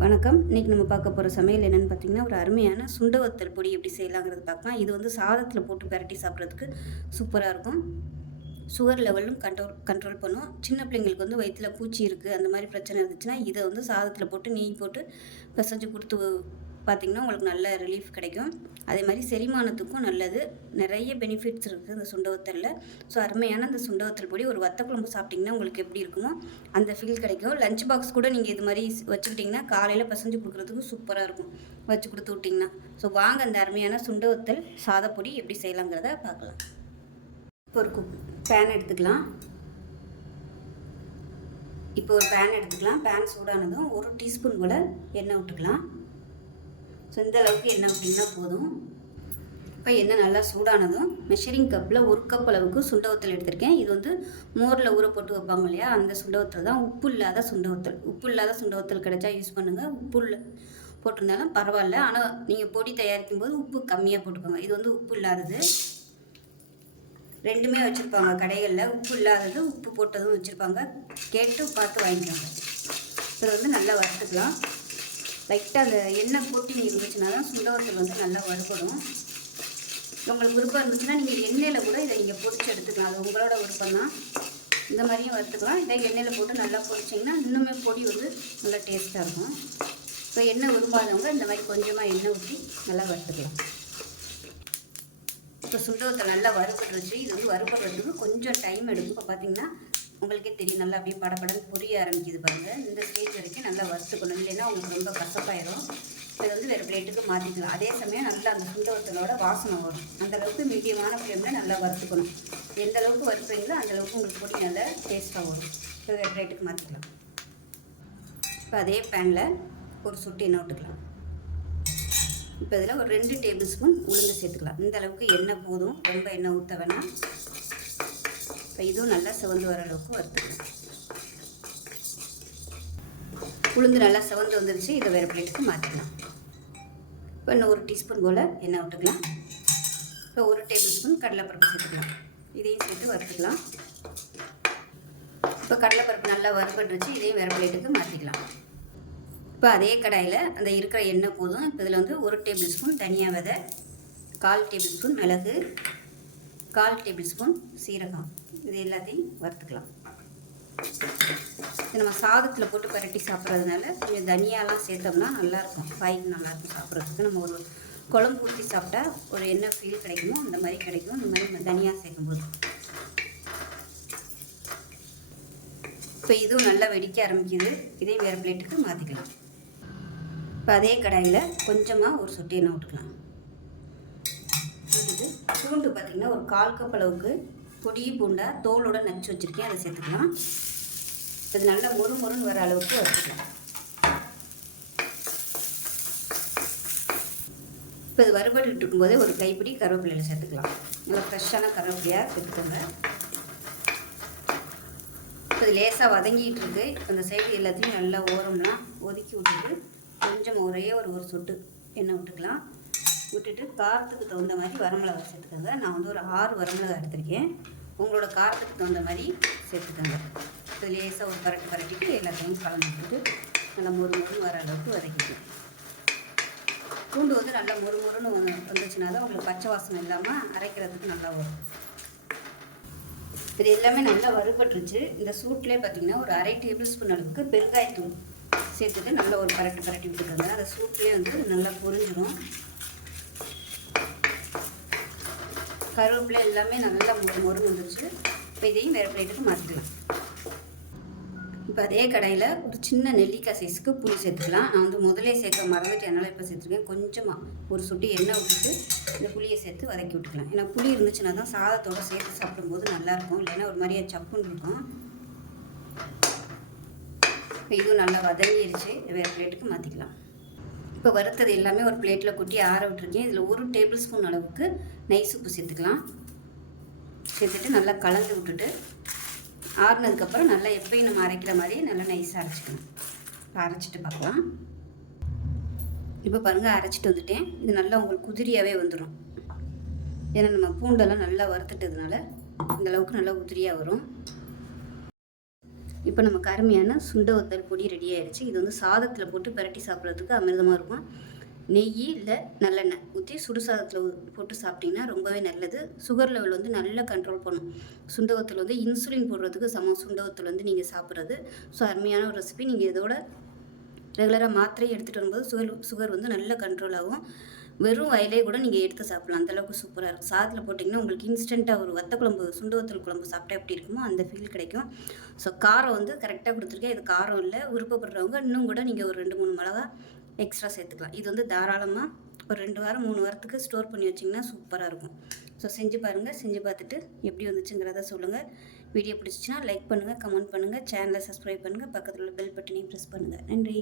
வணக்கம். இன்றைக்கி நம்ம பார்க்க போகிற சமையல் என்னென்னு பார்த்தீங்கன்னா, ஒரு அருமையான சுண்ட வத்தல் பொடி எப்படி செய்யலாங்கிறது பார்க்கலாம். இது வந்து சாதத்தில் போட்டு பெரட்டி சாப்பிட்றதுக்கு சூப்பராக இருக்கும். சுகர் லெவலும் கண்ட்ரோல் பண்ணும். சின்ன பிள்ளைங்களுக்கு வந்து வயிற்றில் பூச்சி இருக்குது அந்த மாதிரி பிரச்சனை இருந்துச்சுன்னா, இதை வந்து சாதத்தில் போட்டு நெய் போட்டு பிசைஞ்சு கொடுத்து பார்த்திங்கன்னா உங்களுக்கு நல்ல ரிலீஃப் கிடைக்கும். அதே மாதிரி செரிமானத்துக்கும் நல்லது. நிறைய பெனிஃபிட்ஸ் இருக்குது இந்த சுண்ட வத்தலில். ஸோ அருமையான அந்த சுண்ட வத்தல் பொடி ஒரு வத்த குழம்பு சாப்பிட்டிங்கன்னா உங்களுக்கு எப்படி இருக்குமோ அந்த ஃபீல் கிடைக்கும். லஞ்ச் பாக்ஸ் கூட நீங்கள் இது மாதிரி வச்சுக்கிட்டிங்கன்னா காலையில் பிசைஞ்சு கொடுக்குறதுக்கு சூப்பராக இருக்கும் வச்சு கொடுத்து விட்டிங்கன்னா. ஸோ வாங்க அந்த அருமையான சுண்ட வத்தல் சாதப்பொடி எப்படி செய்யலாங்கிறத பார்க்கலாம். இப்போ ஒரு பேன் எடுத்துக்கலாம். இப்போ ஒரு பேன் எடுத்துக்கலாம். பேன் சூடானதும் 1 டீஸ்பூன் போல் எண்ணெய் விட்டுக்கலாம். ஸோ இந்த அளவுக்கு எண்ணெய் விட்டிங்கன்னா போதும். இப்போ எண்ணெய் நல்லா சூடானதும் மெஷரிங் கப்பில் 1 கப் அளவுக்கு சுண்ட வத்தல் எடுத்திருக்கேன். இது வந்து மோரில் ஊற போட்டு வைப்பாங்க இல்லையா, அந்த சுண்ட வத்தல் தான். உப்பு இல்லாத சுண்ட வத்தல். உப்பு இல்லாத சுண்ட வத்தல் கிடைச்சா யூஸ் பண்ணுங்கள். உப்பு போட்டிருந்தாலும் பரவாயில்ல. ஆனால் நீங்கள் பொடி தயாரிக்கும் போது உப்பு கம்மியாக போட்டுக்கோங்க. இது வந்து உப்பு இல்லாதது. ரெண்டுமே வச்சுருப்பாங்க கடைகளில். உப்பு இல்லாதது உப்பு போட்டதும் வச்சுருப்பாங்க. கேட்டு பார்த்து வாங்கிக்கோங்க. இதை வந்து நல்லா வறுத்துக்கலாம். லைட்டாக அந்த எண்ணெய் போட்டி இருந்துச்சுன்னா தான் சுண்ட வத்தல் வந்து நல்லா வறுபடும். உங்களுக்கு விருப்பம் இருந்துச்சுன்னா நீங்கள் எண்ணெயில் கூட இதை நீங்கள் பொரிச்சு எடுத்துக்கலாம். அது உங்களோட விருப்பம் தான். இந்த மாதிரியும் வறுத்துக்கலாம். இதை எண்ணெயில் போட்டு நல்லா பொரிச்சிங்கன்னா இன்னுமே பொடி வந்து நல்லா டேஸ்ட்டாக இருக்கும். இப்போ எண்ணெய் விரும்பாதவங்க இந்த மாதிரி கொஞ்சமாக எண்ணெய் ஊற்றி நல்லா வறுத்துக்கலாம். இப்போ சுண்ட வத்தல் நல்லா வறுபட்டுருச்சு. இது வந்து வறுபடுறதுக்கு கொஞ்சம் டைம் எடுக்கும். இப்போ பார்த்தீங்கன்னா உங்களுக்கே தெரியும், நல்லா அப்படியே படப்படன்னு பொரிய ஆரம்பிக்குது பாருங்கள். இந்த ஸ்டேஜ் வரைக்கும் நல்லா வறுத்துக்கணும். இல்லைன்னா உங்களுக்கு ரொம்ப கசப்பாயிடும். இதை வந்து வேறு பிளேட்டுக்கு மாற்றிக்கலாம். அதே சமயம் நல்லா அந்த சுண்ட வத்தலோட வாசனை வரும். அந்தளவுக்கு மீடியமான ஃப்ளேமில் நல்லா வறுத்துக்கணும். எந்த அளவுக்கு வறுப்பீங்களோ அந்தளவுக்கு உங்களுக்கு பொடி நல்லா டேஸ்ட்டாக வரும். இப்போ வேறு பிளேட்டுக்கு மாற்றிக்கலாம். இப்போ அதே பேனில் ஒரு சொட்டு எண்ணெய் விட்டுக்கலாம். இப்போ இதில் ஒரு 2 டேபிள் ஸ்பூன் உளுந்து சேர்த்துக்கலாம். இந்த அளவுக்கு எண்ணெய் போதும், ரொம்ப எண்ணெய் ஊற்ற வேணாம். இப்போ இதுவும் நல்லா சிவந்து வர அளவுக்கு வறுத்துக்கலாம். உளுந்து நல்லா சிவந்து வந்துருச்சு. இதை வேறு பிளேட்டுக்கு மாற்றிக்கலாம். இப்போ இன்னும் 1 டீஸ்பூன் போல் எண்ணெய் விட்டுக்கலாம். இப்போ 1 டேபிள் ஸ்பூன் கடலைப்பருப்பு சேர்த்துக்கலாம். இதையும் சேர்த்து வறுத்துக்கலாம். இப்போ கடலைப்பருப்பு நல்லா வறுபட்டுருச்சு. இதையும் வேறு பிளேட்டுக்கு மாற்றிக்கலாம். இப்போ அதே கடாயில் அந்த இருக்கிற எண்ணெய் போதும். இப்போ இதில் வந்து 1 டேபிள் ஸ்பூன் தனியா விதை, 1/4 டேபிள் ஸ்பூன் மிளகு, 1/4 டேபிள் ஸ்பூன் சீரகம், இது எல்லாத்தையும் வறுத்துக்கலாம். இது நம்ம சாதத்தில் போட்டு பரட்டி சாப்பிட்றதுனால கொஞ்சம் தனியாலாம் சேர்த்தோம்னா நல்லாயிருக்கும். காய்க்கு நல்லாயிருக்கும் சாப்பிட்றதுக்கு. நம்ம ஒரு குழம்பு ஊற்றி சாப்பிட்டா ஒரு என்ன ஃபீல் கிடைக்குமோ அந்த மாதிரி கிடைக்கும் இந்த மாதிரி தனியாக சேர்க்கும்போது. இப்போ இதுவும் நல்லா வெடிக்க ஆரம்பிக்குது. இதையும் வேறு பிளேட்டுக்கு மாற்றிக்கலாம். இப்போ அதே கடாயில் கொஞ்சமாக ஒரு சொட்டு எண்ணெய் விட்டுக்கலாம். இது பூண்டு பார்த்திங்கன்னா ஒரு 1/4 கப் அளவுக்கு பொடி பூண்டா தோலோட நச்சு வச்சுருக்கேன். அதை சேர்த்துக்கலாம். இது நல்லா மொறுமொறுன்னு வர அளவுக்கு வறுத்துக்கலாம். இப்போ இது வறுபட்டு இருக்கும்போதே ஒரு கைப்பிடி கருவேப்பிலையில் சேர்த்துக்கலாம். நல்லா ஃப்ரெஷ்ஷான கருவேப்பிலையாக சேர்த்துக்கோங்க. இப்போ இது லேசாக வதங்கிட்டு இருக்கு. அந்த சைடு எல்லாத்தையும் நல்லா ஓரம்லாம் ஒதுக்கி விட்டுட்டு கொஞ்சம் ஒரே ஒரு சொட்டு எண்ணெய் விட்டுக்கலாம். விட்டுட்டு காரத்துக்கு தகுந்த மாதிரி வரமிளகா சேர்த்துக்கோங்க. நான் வந்து ஒரு 6 வரமிளகா எடுத்திருக்கேன். உங்களோட காரத்துக்கு தகுந்த மாதிரி சேர்த்துக்கோங்க. இது லேசாக ஒரு பரட்டிட்டு எல்லாத்தையும் கலந்து விட்டுட்டு நல்லா மொறுமொறுன்னு வர அளவுக்கு வதக்கிக்கலாம். பூண்டு வந்து நல்லா மொறுமொறுன்னு வந்துச்சுன்னா தான் உங்களுக்கு பச்சை வாசனை இல்லாமல் அரைக்கிறதுக்கு நல்லா வரும். இது எல்லாமே நல்லா வறுபட்டுருச்சு. இந்த சூட்லேயே பார்த்திங்கன்னா ஒரு 1/2 டேபிள் ஸ்பூன் அளவுக்கு பெருங்காயத்தூள் சேர்த்துட்டு நல்லா ஒரு பரட்டி விட்டுக்கோங்க. அந்த சூட்லேயே வந்து நல்லா பொரிஞ்சிடும். கருவேப்பிலை எல்லாமே நல்லா மொறுன்னு வந்துருச்சு. இப்போ இதையும் வேறு பிளேட்டுக்கு மாற்றிக்கலாம். இப்போ அதே கடாயில் ஒரு சின்ன நெல்லிக்காய் சைஸுக்கு புளி சேர்த்துக்கலாம். நான் வந்து முதலே சேர்க்க மறந்துட்டு என்னால் இப்போ சேர்த்துருக்கேன். கொஞ்சமாக ஒரு சொட்டு எண்ணெய் விட்டுட்டு இந்த புளியை சேர்த்து வதக்கி விட்டுக்கலாம். ஏன்னா புளி இருந்துச்சுன்னா தான் சாதத்தோடு சேர்த்து சாப்பிடும்போது நல்லாயிருக்கும். இல்லைன்னா ஒரு மாதிரியா சப்புன்னு இருக்கும். இப்போ இதுவும் நல்லா வதங்கிடுச்சு. வேறு பிளேட்டுக்கு மாற்றிக்கலாம். இப்போ வறுத்தது எல்லாமே ஒரு பிளேட்டில் கொட்டி ஆற விட்டுருக்கேன். இதில் 1 டேபிள் ஸ்பூன் அளவுக்கு நைஸ் உப்பு சேர்த்துக்கலாம். சேர்த்துட்டு நல்லா கலந்து விட்டுட்டு ஆறுனதுக்கப்புறம் நல்லா எப்பயும் நம்ம அரைக்கிற மாதிரி நல்லா நைஸாக அரைச்சிக்கணும். இப்போ அரைச்சிட்டு பார்க்கலாம். இப்போ பாருங்கள் அரைச்சிட்டு வந்துட்டேன். இது நல்லா உங்களுக்கு உதிரியாகவே வந்துடும். ஏன்னா நம்ம பூண்டெல்லாம் நல்லா வறுத்துட்டதுனால இந்தளவுக்கு நல்லா உதிரியாக வரும். இப்போ நமக்கு அருமையான சுண்ட வத்தல் பொடி ரெடி ஆயிடுச்சு. இது வந்து சாதத்தில் போட்டு பிரட்டி சாப்பிட்றதுக்கு அமிர்தமாக இருக்கும். நெய் இல்லை நல்லெண்ணெய் ஊற்றி சுடு சாதத்தில் போட்டு சாப்பிட்டிங்கன்னா ரொம்பவே நல்லது. சுகர் லெவல் வந்து நல்லா கண்ட்ரோல் பண்ணும். சுண்ட வத்தல் வந்து இன்சுலின் போடுறதுக்கு சமம் சுண்ட வத்தல் வந்து நீங்கள் சாப்பிட்றது. ஸோ அருமையான ஒரு ரெசிபி. நீங்கள் இதோட ரெகுலராக மாத்திரை எடுத்துகிட்டு வரும்போது சுகர் வந்து நல்லா கண்ட்ரோல் ஆகும். வெறும் வயலே கூட நீங்கள் எடுத்து சாப்பிட்லாம். அந்தளவுக்கு சூப்பராக இருக்கும். சாதத்தில் போட்டிங்கன்னா உங்களுக்கு இன்ஸ்டண்ட்டாக ஒரு வத்த குழம்பு சுண்டு வத்தல் குழம்பு சாப்பிட்டா எப்படி இருக்குமோ அந்த ஃபீல் கிடைக்கும். ஸோ காரம் வந்து கரெக்டாக கொடுத்துருக்கேன். இது காரம் இல்லை. விருப்பப்படுறவங்க இன்னும் கூட நீங்கள் ஒரு 2-3 மிளகா எக்ஸ்ட்ரா சேர்த்துக்கலாம். இது வந்து தாராளமாக ஒரு 2 வாரம் 3 வாரத்துக்கு ஸ்டோர் பண்ணி வச்சிங்கன்னா சூப்பராக இருக்கும். ஸோ செஞ்சு பாருங்கள். செஞ்சு பார்த்துட்டு எப்படி வந்துச்சுங்கிறத சொல்லுங்கள். வீடியோ பிடிச்சிச்சின்னா லைக் பண்ணுங்கள், கமெண்ட் பண்ணுங்கள், சேனலை சப்ஸ்கிரைப் பண்ணுங்கள், பக்கத்தில் உள்ள பெல் பட்டனையும் ப்ரெஸ் பண்ணுங்கள். நன்றி.